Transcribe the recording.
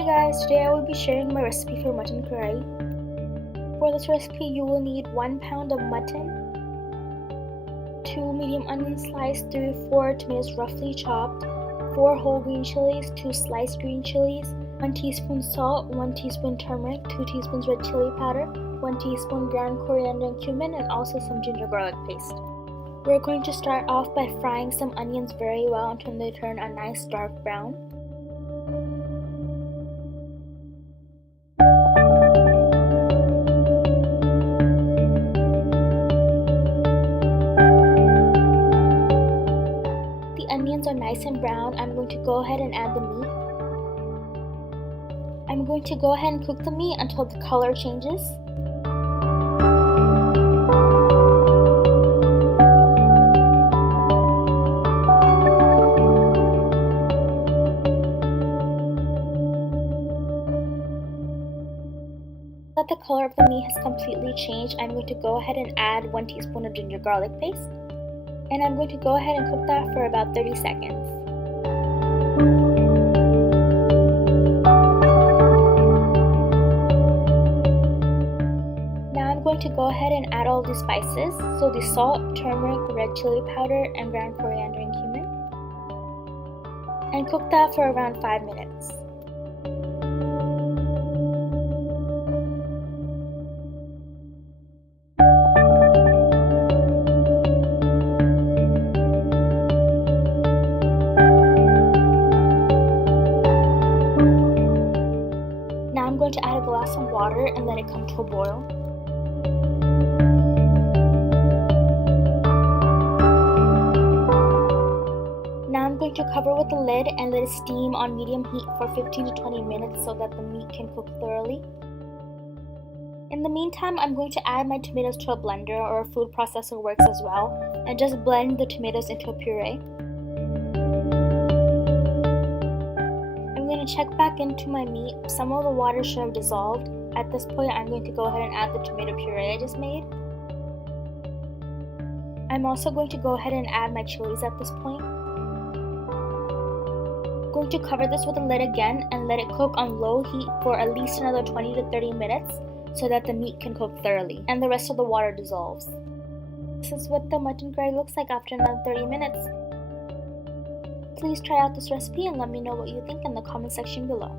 Hi guys, today I will be sharing my recipe for mutton karahi. For this recipe you will need 1 pound of mutton, 2 medium onions sliced, 3 to 4 tomatoes roughly chopped, 4 whole green chilies, 2 sliced green chilies, 1 teaspoon salt, 1 teaspoon turmeric, 2 teaspoons red chili powder, 1 teaspoon ground coriander and cumin, and also some ginger garlic paste. We're going to start off by frying some onions very well until they turn a nice dark brown. The onions are nice and brown. I'm going to go ahead and add the meat. I'm going to go ahead and cook the meat until the color changes. That the color of the meat has completely changed, I'm going to go ahead and add 1 teaspoon of ginger garlic paste. And I'm going to go ahead and cook that for about 30 seconds. Now I'm going to go ahead and add all the spices, so the salt, turmeric, red chili powder, and ground coriander and cumin. And cook that for around 5 minutes. Now I'm going to add a glass of water and let it come to a boil. Now I'm going to cover with the lid and let it steam on medium heat for 15 to 20 minutes so that the meat can cook thoroughly. In the meantime, I'm going to add my tomatoes to a blender, or a food processor works as well, and just blend the tomatoes into a puree. I'm going to check back into my meat. Some of the water should have dissolved. At this point, I'm going to go ahead and add the tomato puree I just made. I'm also going to go ahead and add my chilies at this point. I'm going to cover this with a lid again and let it cook on low heat for at least another 20 to 30 minutes so that the meat can cook thoroughly and the rest of the water dissolves. This is what the mutton karahi looks like after another 30 minutes. Please try out this recipe and let me know what you think in the comment section below.